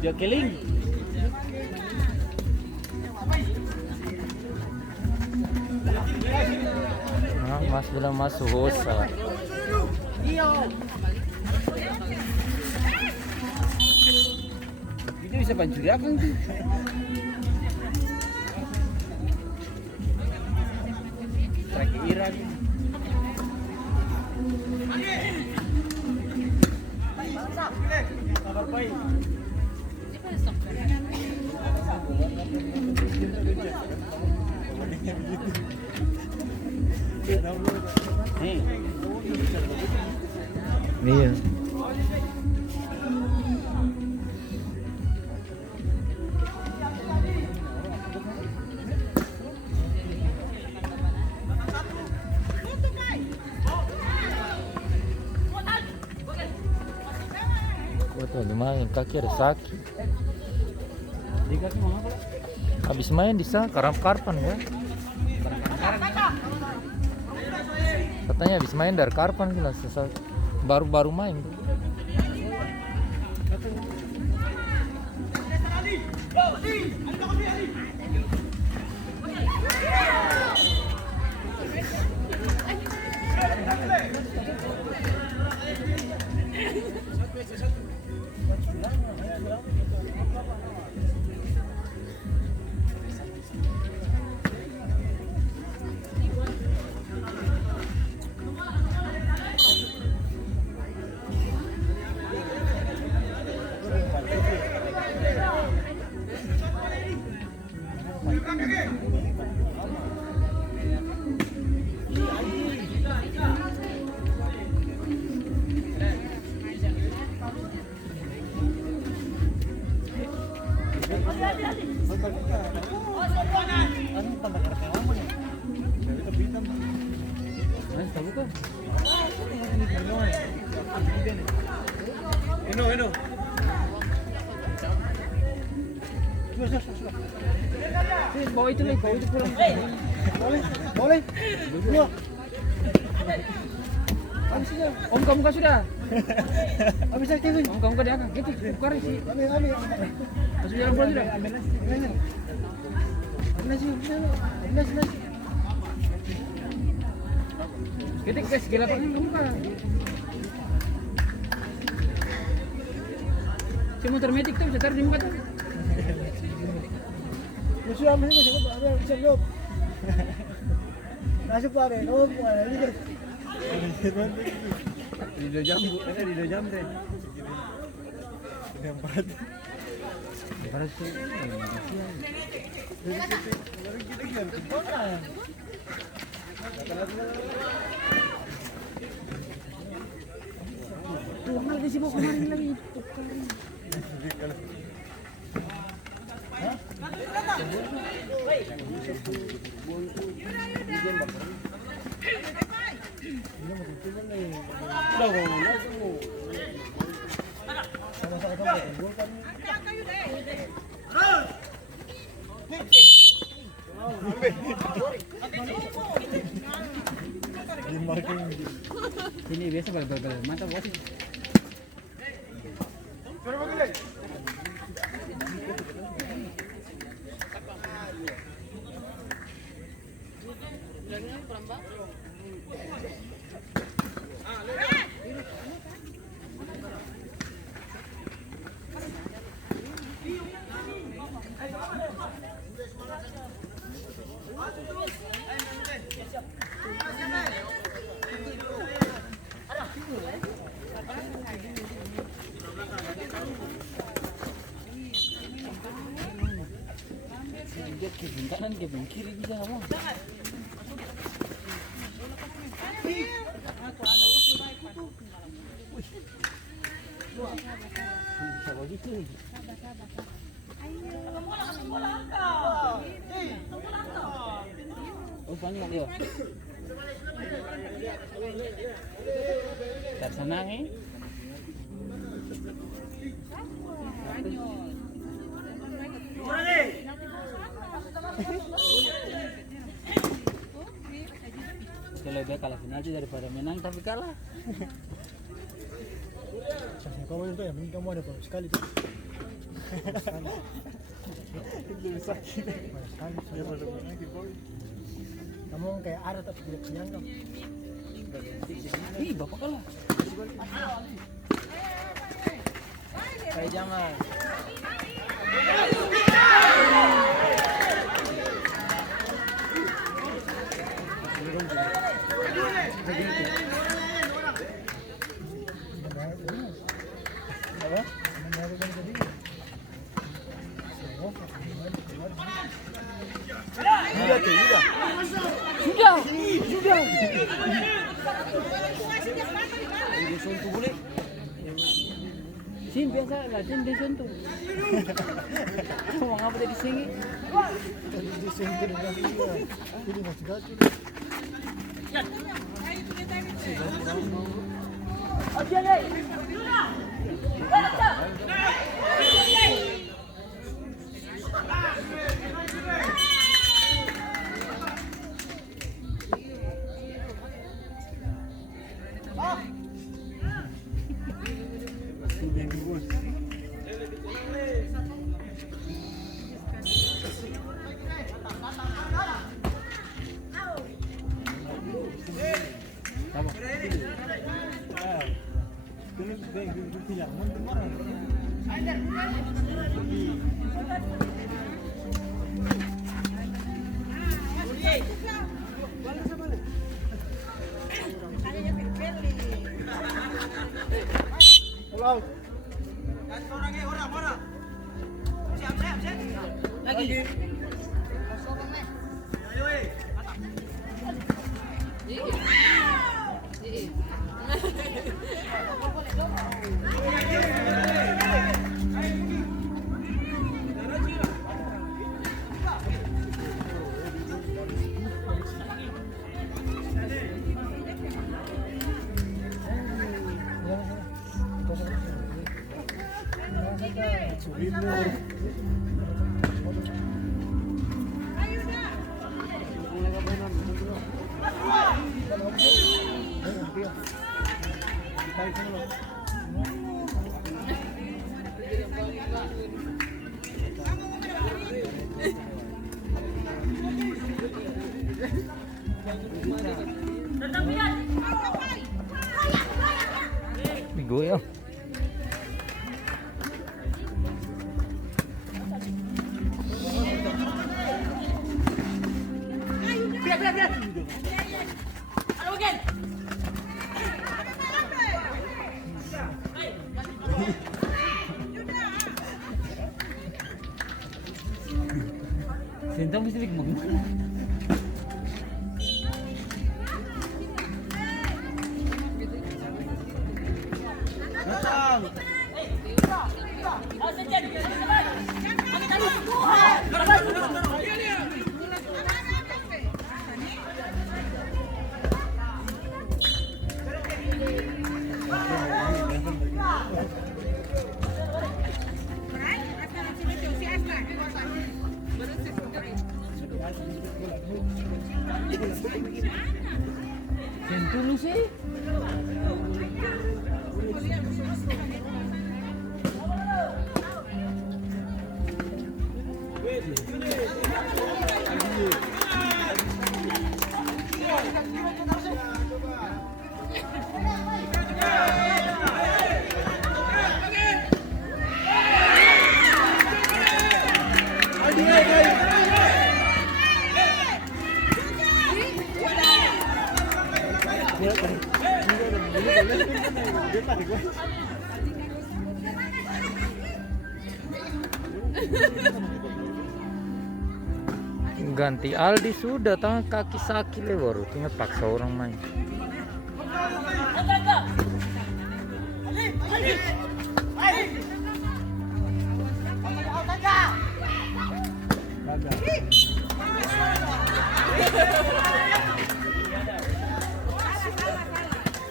Video killing. Nah, Mas bilang masuk hosa. Itu bisa pancuri akang tuh. Traki Iran. Kabar baik. Iya. Tuh lumayan kaki ada sakit. Di kaki mau apa? Habis main di sana karpan ya. Katanya habis main dari karpan gila selesai. Baru-baru main tuh. Eno. Bawa itu pulang. Boleh. Dua. Om kamu kan sudah. Habis saya kevin. Om kamu kan dia kan. Gitu, bukan sih. Ambil. Masuk jalan pulang sudah. Ambil nasi. Ketik guys, gila pakai kamu kan. Cuma termetik tuh bisa taruh di muka tuh. Sudah masih bisa jawab. Masuk Pak Ben, oh ini. Di 2 jam deh. Empat. Harus sih. Tuh, lagi sibuk kemarin lagi. Ini biasa bal mantap wasit. Kanan ke kiri bisa apa? Siapa gitu? Oh banyak dia. Tersenang eh? Lebih kalah final aja daripada menang tapi kalah. Kamu itu ya, kamu ada berapa sekali tuh? Kamu kayak ada tapi tidak dianggap. Ih, bapak kalah. Kayak jangan. Sudah. Sin biasa latihan di sentuh. Mau ngapa di sini? Lagi. Digoyang. Sentang mesti bagaimana? Sentuh lu sih. Ganti Aldi sudah, tangan kaki sakit baru tinggal paksa orang main.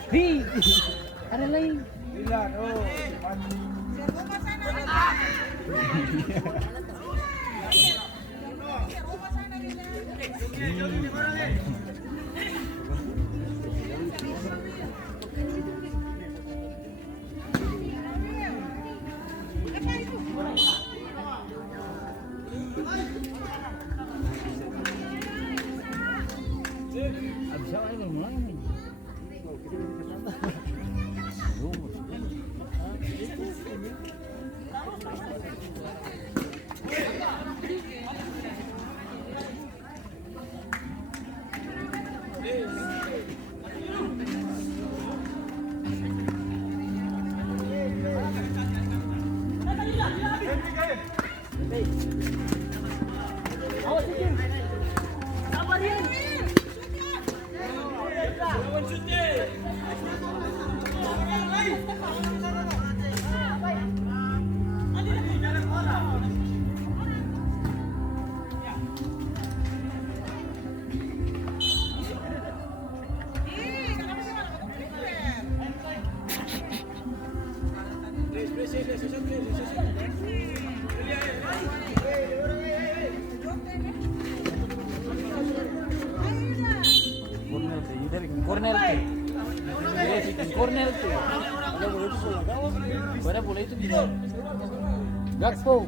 Hi, ada lain. Cornel tuh. Pada bola itu gila. Gakpo.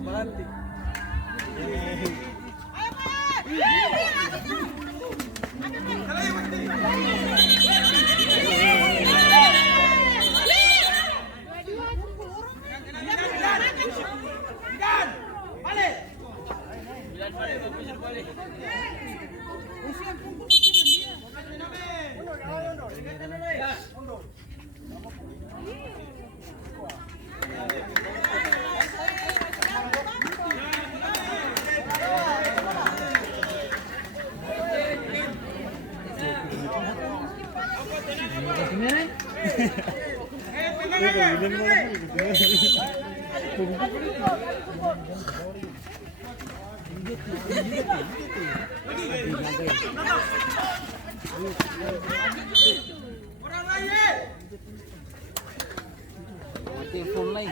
Telepon lagi.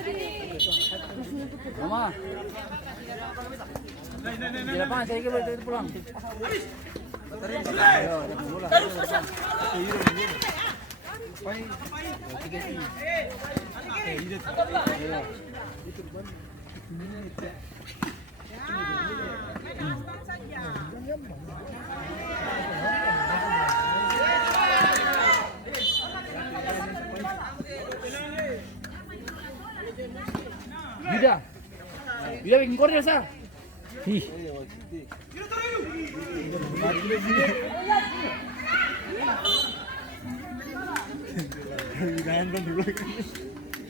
Mama. Di lapangan saya ke pulang. Yuda bikin corner sah. Ih.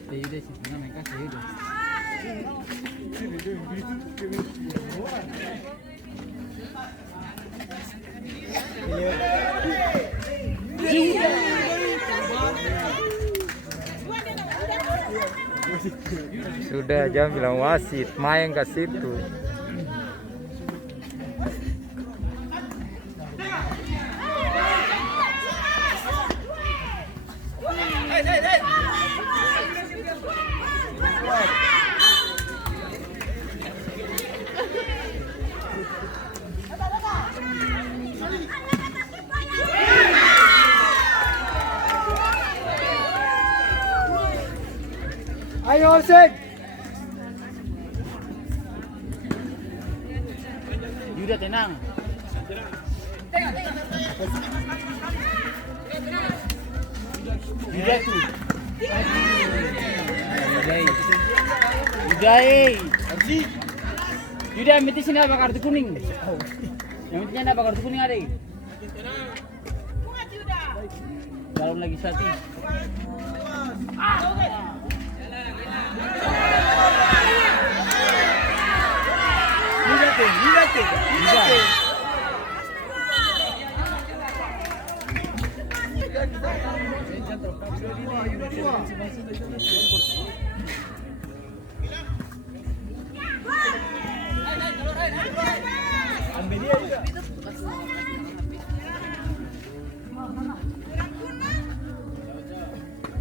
Yuda sih, mereka sih Yuda. Sudah jam bilang wasit main ke situ. Ayo Sek. Yuda tenang. Yuda tuh. Yuda yang penting sini apa kartu kuning? Yang pentingnya apa kartu kuning ada? Dalam lagi satu.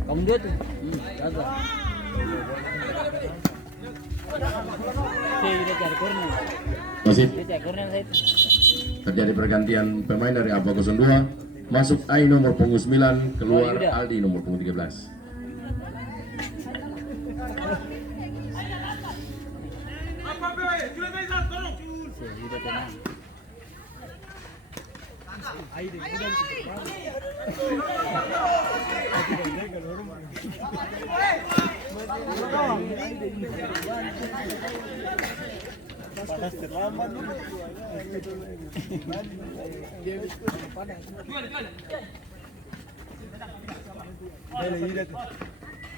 Kamu dua tuh. Jaga. Wasit, terjadi pergantian pemain dari APA 02. Masuk Ai nomor punggung 9, keluar Aldi nomor punggung 13. Panas terlambat.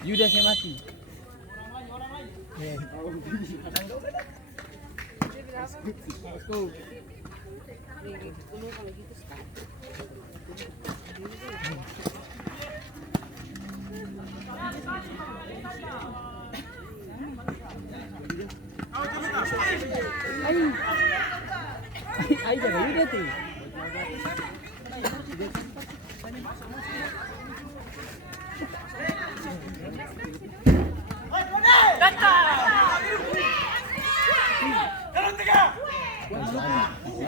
Yuda saya mati. Let's go. Ay jaga Yuda tuh.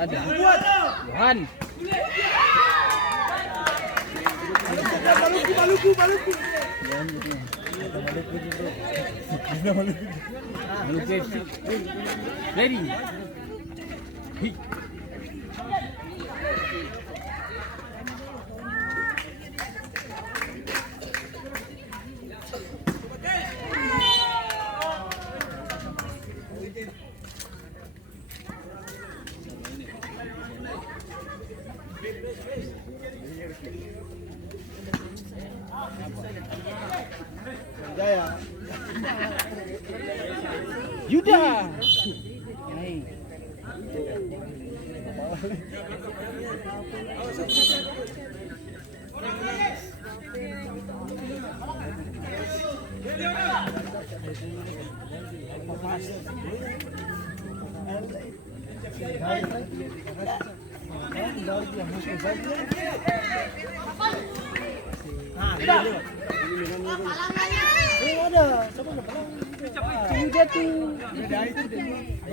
Ada. Johan. Maluku. Ready. Jaya. Yuda. Ada, siapa nak pelang? Yuda tuh.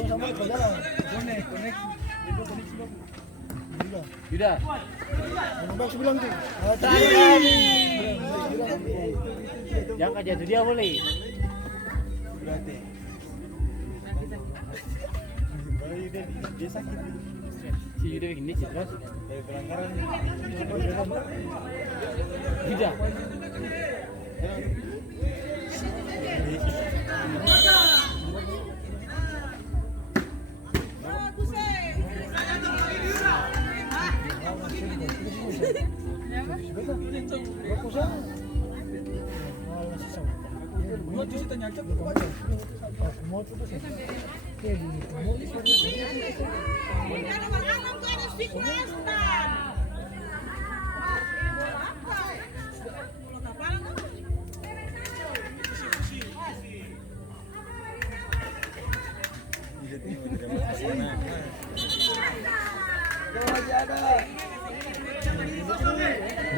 Sama kau jalan. Yuda. Nombor 9 tu. Jangan aja tuh dia boleh. Dia sakit. Si Yuda bikin ini terus. Pelanggaran. Yuda.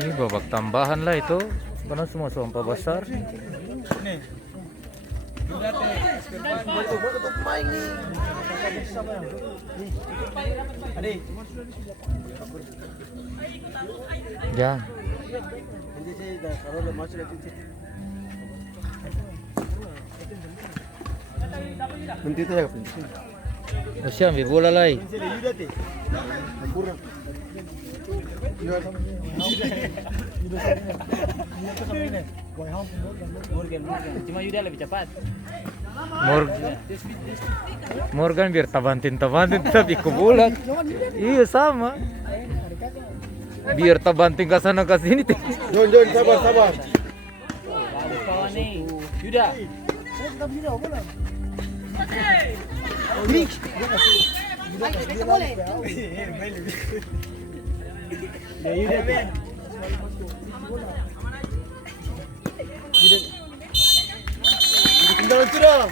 Ini babak tambahan lah itu, karena semua sampah besar. Jangan. Nanti tu ya. Usia ambil bola lagi. Cuma Yuda lebih cepat. Morgan biar tabantin tapi ke bola. Iya sama. Biar tabantin ke sana ke sini. Jon sabar. Bagus kawan nih. Yuda. Kita boleh. Yuda Ben. Tinggal sudah.